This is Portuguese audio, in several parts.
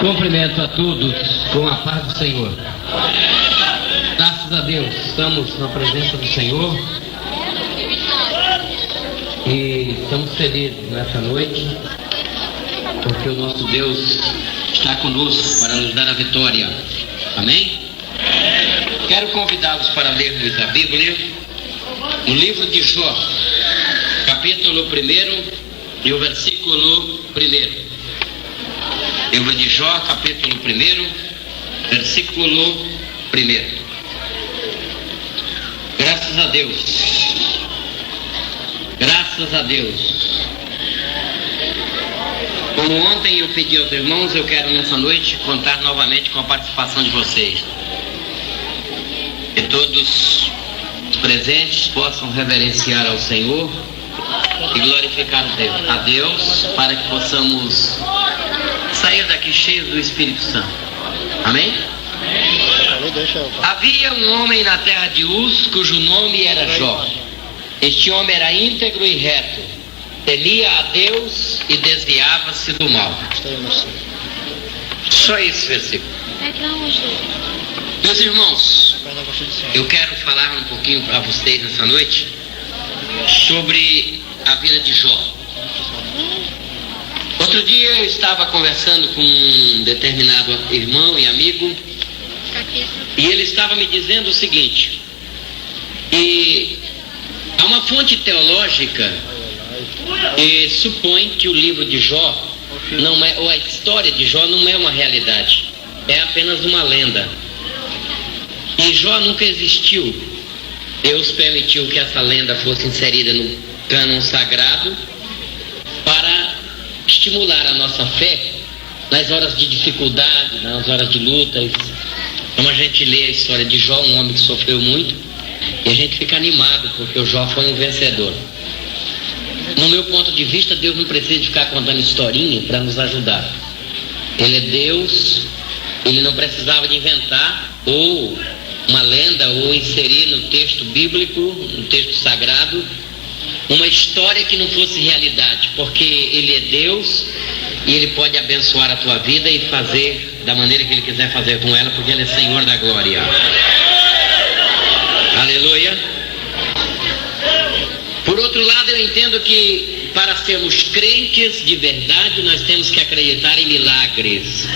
Cumprimento a todos com a paz do Senhor. Graças a Deus, estamos na presença do Senhor e estamos felizes nessa noite, porque o nosso Deus está conosco para nos dar a vitória. Amém? Quero convidá-los para lermos a Bíblia no livro de Jó, capítulo 1 e o versículo 1. Livro de Jó, capítulo 1, versículo 1. Graças a Deus. Graças a Deus. Como ontem eu pedi aos irmãos, eu quero nessa noite contar novamente com a participação de vocês. Que todos os presentes possam reverenciar ao Senhor e glorificar a Deus para que possamos sair daqui cheios do Espírito Santo. Amém? Havia um homem na terra de Uz, cujo nome era Jó. Este homem era íntegro e reto, temia a Deus e desviava-se do mal. Só esse versículo. Meus irmãos, eu quero falar um pouquinho para vocês nessa noite sobre a vida de Jó. Outro dia eu estava conversando com um determinado irmão e amigo, e ele estava me dizendo o seguinte: e há uma fonte teológica que supõe que o livro de Jó não é, ou a história de Jó não é uma realidade, é apenas uma lenda. E Jó nunca existiu. Deus permitiu que essa lenda fosse inserida no cânon sagrado para estimular a nossa fé nas horas de dificuldade, nas horas de lutas. Então a gente lê a história de Jó, um homem que sofreu muito, e a gente fica animado porque o Jó foi um vencedor. No meu ponto de vista, Deus não precisa de ficar contando historinha para nos ajudar. Ele é Deus, ele não precisava de inventar ou uma lenda ou inserir no texto bíblico, no texto sagrado, uma história que não fosse realidade, porque ele é Deus e ele pode abençoar a tua vida e fazer da maneira que ele quiser fazer com ela, porque ele é Senhor da glória. Aleluia. Por outro lado, eu entendo que para sermos crentes de verdade, nós temos que acreditar em milagres,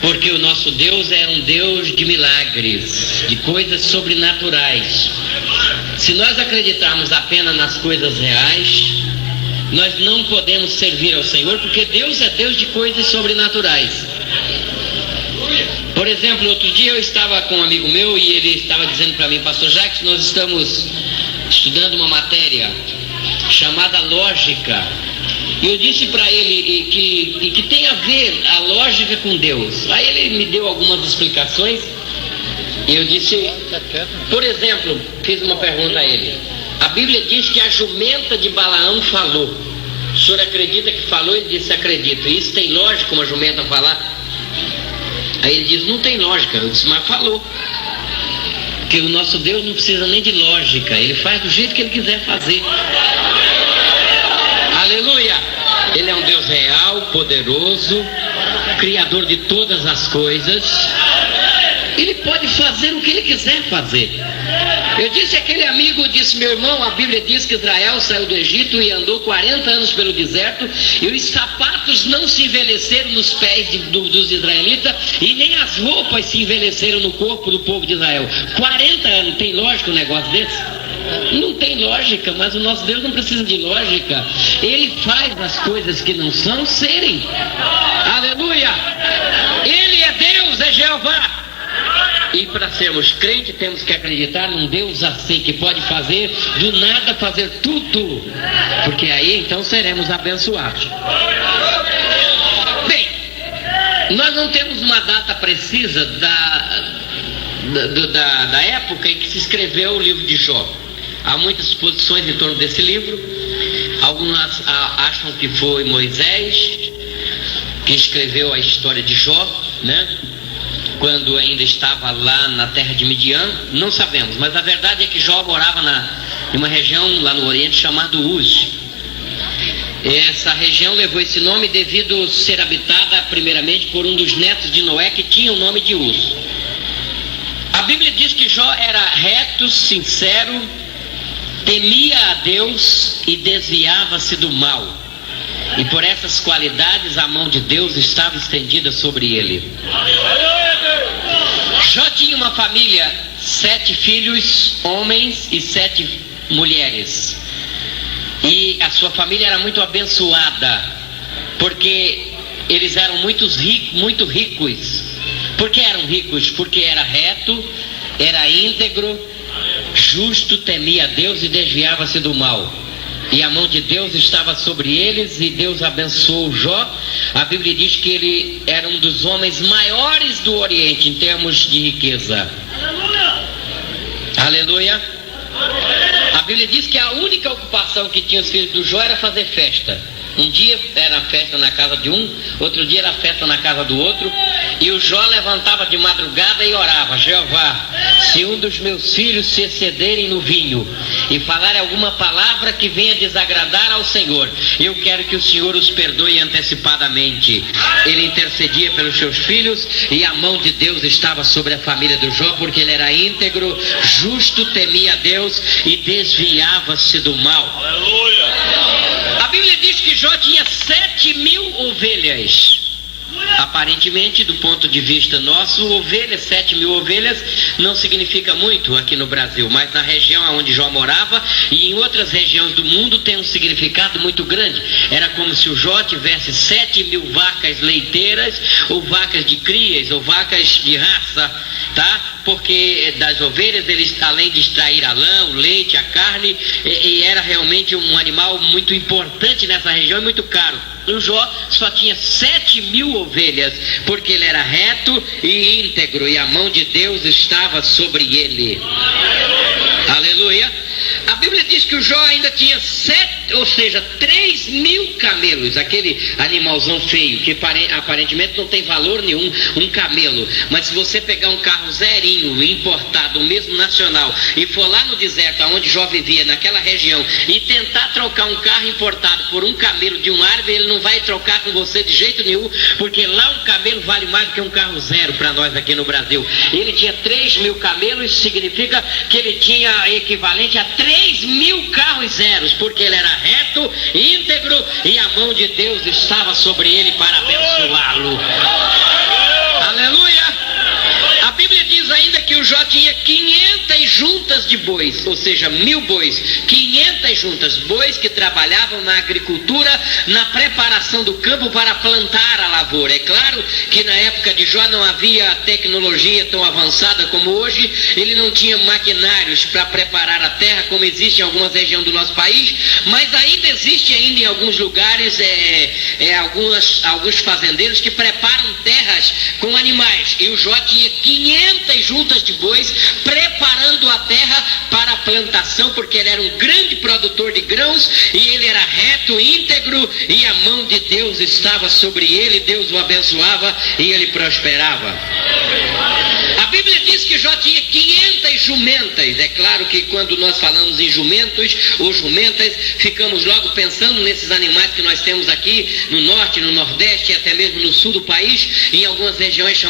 porque o nosso Deus é um Deus de milagres, de coisas sobrenaturais. Se nós acreditarmos apenas nas coisas reais, nós não podemos servir ao Senhor, porque Deus é Deus de coisas sobrenaturais. Por exemplo, outro dia eu estava com um amigo meu e ele estava dizendo para mim: Pastor Jacques, nós estamos estudando uma matéria chamada lógica. E eu disse para ele que tem a ver a lógica com Deus. Aí ele me deu algumas explicações. E eu disse, por exemplo, fiz uma pergunta a ele. A Bíblia diz que a jumenta de Balaão falou. O senhor acredita que falou? Ele disse, acredito. Isso tem lógica uma jumenta falar? Aí ele disse, não tem lógica. Eu disse, mas falou. Porque o nosso Deus não precisa nem de lógica. Ele faz do jeito que ele quiser fazer. Aleluia! Ele é um Deus real, poderoso, criador de todas as coisas. Ele pode fazer o que ele quiser fazer. Eu disse àquele amigo, disse, meu irmão, a Bíblia diz que Israel saiu do Egito e andou 40 anos pelo deserto, e os sapatos não se envelheceram nos pés dos israelitas, e nem as roupas se envelheceram no corpo do povo de Israel. 40 anos, tem lógica um negócio desse? Não tem lógica, mas o nosso Deus não precisa de lógica. Ele faz as coisas que não são serem. Aleluia! Ele é Deus, é Jeová. E para sermos crentes temos que acreditar num Deus assim, que pode fazer do nada, fazer tudo, porque aí então seremos abençoados. Bem, nós não temos uma data precisa da época em que se escreveu o livro de Jó. Há muitas suposições em torno desse livro. Algumas acham que foi Moisés que escreveu a história de Jó, né? Quando ainda estava lá na terra de Midian, não sabemos, mas a verdade é que Jó morava em uma região lá no Oriente chamada Uz. Essa região levou esse nome devido a ser habitada primeiramente por um dos netos de Noé, que tinha o nome de Uz. A Bíblia diz que Jó era reto, sincero, temia a Deus e desviava-se do mal. E por essas qualidades a mão de Deus estava estendida sobre ele. Jó tinha uma família, 7 filhos, homens e 7 mulheres. E a sua família era muito abençoada, porque eles eram muito ricos. Por que eram ricos? Porque era reto, era íntegro, justo, temia a Deus e desviava-se do mal. E a mão de Deus estava sobre eles e Deus abençoou Jó. A Bíblia diz que ele era um dos homens maiores do Oriente em termos de riqueza. Aleluia. A Bíblia diz que a única ocupação que tinha os filhos do Jó era fazer festa. Um dia era festa na casa de um, outro dia era festa na casa do outro. E o Jó levantava de madrugada e orava: Jeová, se um dos meus filhos se excederem no vinho e falarem alguma palavra que venha desagradar ao Senhor, eu quero que o Senhor os perdoe antecipadamente. Ele intercedia pelos seus filhos e a mão de Deus estava sobre a família do Jó, porque ele era íntegro, justo, temia a Deus e desviava-se do mal. Aleluia! A Bíblia diz que Jó tinha 7.000 ovelhas. Aparentemente, do ponto de vista nosso, 7.000 ovelhas não significa muito aqui no Brasil, mas na região onde Jó morava e em outras regiões do mundo tem um significado muito grande. Era como se o Jó tivesse 7.000 vacas leiteiras, ou vacas de crias, ou vacas de raça, tá? Porque das ovelhas eles, além de extrair a lã, o leite, a carne, e era realmente um animal muito importante nessa região e muito caro. O Jó só tinha 7.000 ovelhas, porque ele era reto e íntegro, e a mão de Deus estava sobre ele. Aleluia! A Bíblia diz que o Jó ainda tinha 3.000 camelos, aquele animalzão feio, que aparentemente não tem valor nenhum, um camelo. Mas se você pegar um carro zerinho, importado, mesmo nacional, e for lá no deserto, onde Jó vivia, naquela região, e tentar trocar um carro importado por um camelo de um árabe, ele não vai trocar com você de jeito nenhum, porque lá um camelo vale mais do que um carro zero para nós aqui no Brasil. Ele tinha 3.000 camelos, isso significa que ele tinha equivalente a 3.000 carros zeros, porque ele era reto, íntegro, e a mão de Deus estava sobre ele para abençoá-lo. Aleluia! A Bíblia diz ainda que o Jó tinha 500 juntas de bois, ou seja, 1.000 bois, 500 juntas, bois que trabalhavam na agricultura, na preparação do campo para plantar a lavoura. É claro que na época de Jó não havia tecnologia tão avançada como hoje, ele não tinha maquinários para preparar a terra como existe em algumas regiões do nosso país, mas ainda existe em alguns lugares alguns fazendeiros que preparam terras com animais, e o Jó tinha 500 juntas de bois preparando a terra para a plantação, porque ele era um grande produtor de grãos e ele era reto, íntegro, e a mão de Deus estava sobre ele. Deus o abençoava e ele prosperava. A Bíblia diz que Jó tinha 500 jumentas. É claro que quando nós falamos em jumentos ou jumentas, ficamos logo pensando nesses animais que nós temos aqui no norte, no nordeste e até mesmo no sul do país, em algumas regiões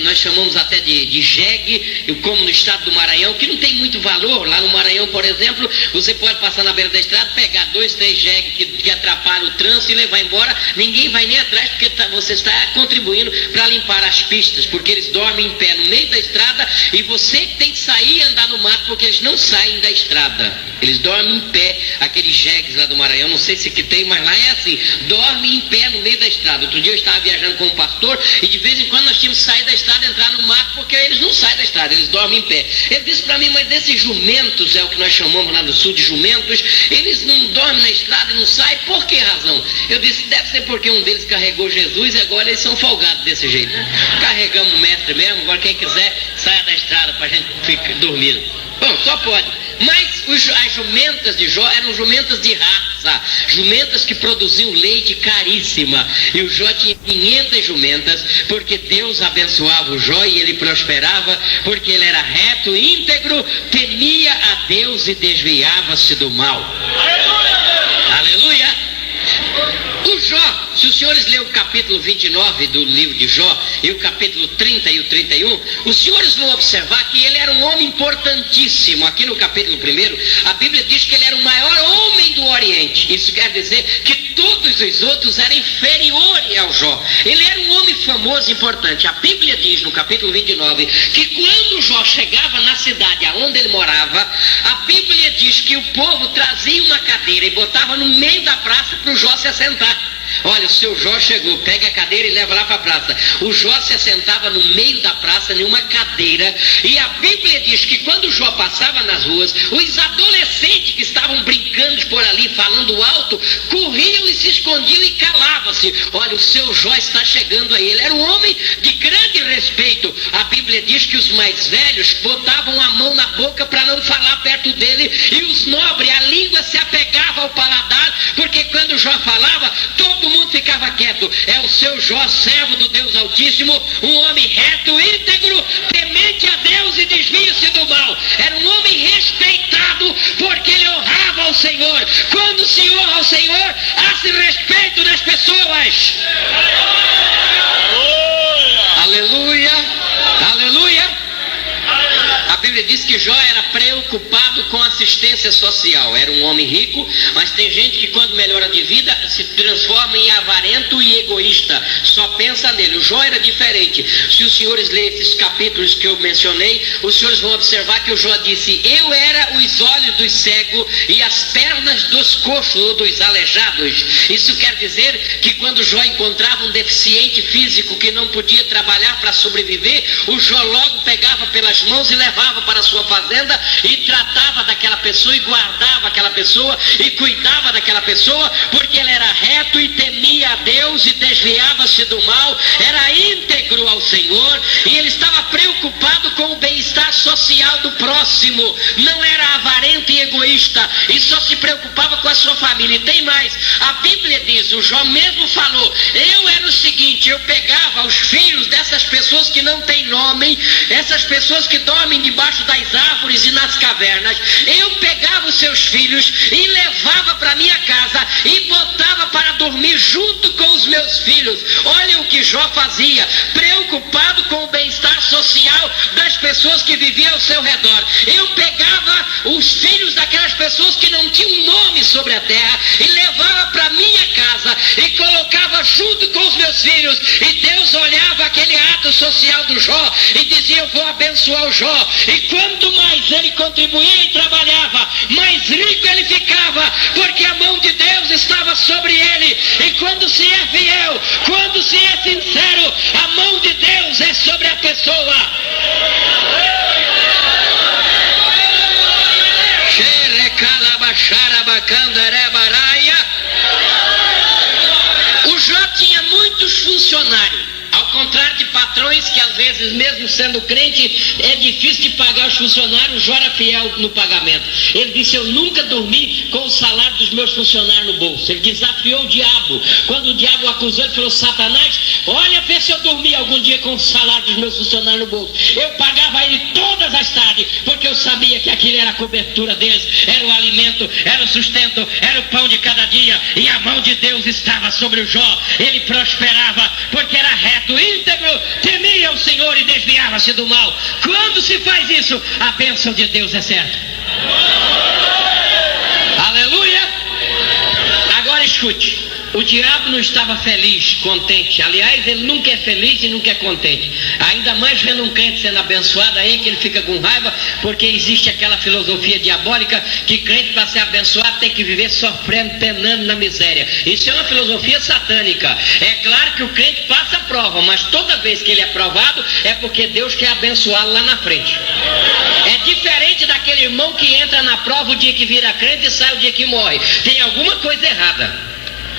nós chamamos até de jegue, como no estado do Maranhão, que não tem muito valor. Lá no Maranhão, por exemplo, você pode passar na beira da estrada, pegar 2, 3 jegues que atrapalham o trânsito e levar embora, ninguém vai nem atrás, porque você está contribuindo para limpar as pistas, porque eles dormem em pé no meio da estrada e você que tem que sair e andar no mato, porque eles não saem da estrada, eles dormem em pé. Aqueles jegues lá do Maranhão, não sei se que tem, mas lá é assim, dormem em pé no meio da estrada. Outro dia eu estava viajando com um pastor e de vez em quando nós tínhamos que sair da estrada e entrar no mato, porque eles não saem da estrada, eles dormem em pé. Ele disse para mim: mas esses jumentos, é o que nós chamamos lá no sul de jumentos, eles não dormem na estrada e não saem, por que razão? Eu disse: deve ser porque um deles carregou Jesus e agora eles são folgados desse jeito. Carregamos o mestre mesmo, agora quem quiser saia da estrada para a gente ficar dormindo. Bom, só pode. Mas as jumentas de Jó eram jumentas de raça, jumentas que produziam leite caríssima. E o Jó tinha 500 jumentas, porque Deus abençoava o Jó e ele prosperava, porque ele era reto, íntegro, temia a Deus e desviava-se do mal. Aleluia! Se os senhores lerem o capítulo 29 do livro de Jó e o capítulo 30 e o 31, os senhores vão observar que ele era um homem importantíssimo. Aqui no capítulo 1, a Bíblia diz que ele era o maior homem do Oriente. Isso quer dizer que todos os outros eram inferiores ao Jó. Ele era um homem famoso e importante. A Bíblia diz no capítulo 29 que quando Jó chegava na cidade onde ele morava, a Bíblia diz que o povo trazia uma cadeira e botava no meio da praça para o Jó se assentar. Olha, o seu Jó chegou, pega a cadeira e leva lá para a praça. O Jó se assentava no meio da praça, em uma cadeira, e a Bíblia diz que quando Jó passava nas ruas, os adolescentes que estavam brincando por ali, falando alto, corriam e se escondiam e calavam-se. Olha, o seu Jó está chegando aí. Ele era um homem de grande respeito. A Bíblia diz que os mais velhos botavam a mão na boca para não falar perto dele, e os nobres, a língua se apegava ao paladar, porque quando Jó falava, todo mundo ficava quieto. É o seu Jó, servo do Deus Altíssimo, um homem reto, íntegro, temente a Deus e desvia-se do mal. Era um homem respeitado porque ele honrava ao Senhor. Quando se honra ao Senhor, há-se respeito das pessoas. Aleluia, aleluia. A Bíblia diz que Jó era preocupado com assistência social. Era um homem rico, mas tem gente que quando melhora de vida se transforma em avarento e egoísta. Só pensa nele. O Jó era diferente. Se os senhores lerem esses capítulos que eu mencionei, os senhores vão observar que o Jó disse: eu era os olhos dos cegos e as pernas dos coxos ou dos aleijados. Isso quer dizer que quando Jó encontrava um deficiente físico que não podia trabalhar para sobreviver, o Jó logo pegava pelas mãos e levava para sua fazenda e tratava daquela pessoa e guardava aquela pessoa e cuidava daquela pessoa, porque ele era reto e temia a Deus e desviava-se do mal, era íntegro ao Senhor, e ele estava preocupado com o bem-estar social do próximo, não era avarento e egoísta, e só se preocupava com a sua família. E tem mais, a Bíblia diz, o Jó mesmo falou: eu era o seguinte, eu pegava os filhos dessas pessoas que não têm nome, essas pessoas que dormem debaixo das árvores e nas cavernas, eu pegava os seus filhos e levava para minha casa e botava para dormir junto com os meus filhos. Olha o que Jó fazia, preocupado com o bem-estar social das pessoas que viviam ao seu redor. Eu pegava os filhos daquelas pessoas que não tinham nome sobre a terra e levava para minha casa e colocava junto com os meus filhos, e Deus olhava aquele ato social do Jó e dizia: eu vou abençoar o Jó. E quanto mais ele contribuía e trabalhava, mais rico ele ficava, porque a mão de Deus estava sobre ele. E quando se é fiel, quando se é sincero, a mão de Deus é sobre a pessoa. O Jó tinha muitos funcionários. Ao contrário de patrões que às vezes, mesmo sendo crente, é difícil de pagar os funcionários, Jó era fiel no pagamento. Ele disse: eu nunca dormi com o salário dos meus funcionários no bolso. Ele desafiou o diabo. Quando o diabo o acusou, ele falou: Satanás, olha, vê se eu dormi algum dia com o salário dos meus funcionários no bolso. Eu pagava ele todas as tardes, porque eu sabia que aquilo era a cobertura deles, era o alimento, era o sustento, era o pão de cada dia, e a mão de Deus estava sobre o Jó. Ele prosperava, porque era reto, íntegro, temia o Senhor e desviava-se do mal. Quando se faz isso, a bênção de Deus é certa. Aleluia! Agora escute. O diabo não estava feliz, contente. Aliás, ele nunca é feliz e nunca é contente. Ainda mais vendo um crente sendo abençoado, aí é que ele fica com raiva, porque existe aquela filosofia diabólica que crente, para ser abençoado, tem que viver sofrendo, penando na miséria. Isso é uma filosofia satânica. É claro que o crente passa a prova, mas toda vez que ele é aprovado, é porque Deus quer abençoá-lo lá na frente. É diferente daquele irmão que entra na prova o dia que vira crente e sai o dia que morre. Tem alguma coisa errada.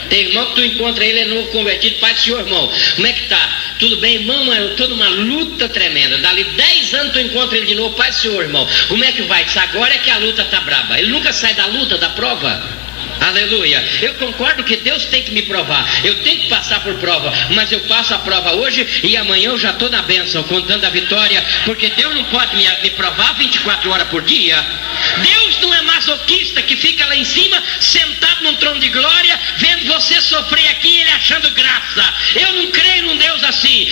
Tem irmão que tu encontra ele, é novo convertido, pai do senhor, irmão, como é que tá? Tudo bem, irmão? Eu estou numa luta tremenda. Dali 10 anos tu encontra ele de novo, pai do senhor, irmão, como é que vai? Diz, agora é que a luta tá braba. Ele nunca sai da luta, da prova. Aleluia. Eu concordo que Deus tem que me provar. Eu tenho que passar por prova, mas eu passo a prova hoje e amanhã eu já estou na bênção, contando a vitória, porque Deus não pode me provar 24 horas por dia. Deus não é masoquista que fica lá em cima, sentado num trono de glória, vendo você sofrer aqui ele achando graça. Eu não creio num Deus assim.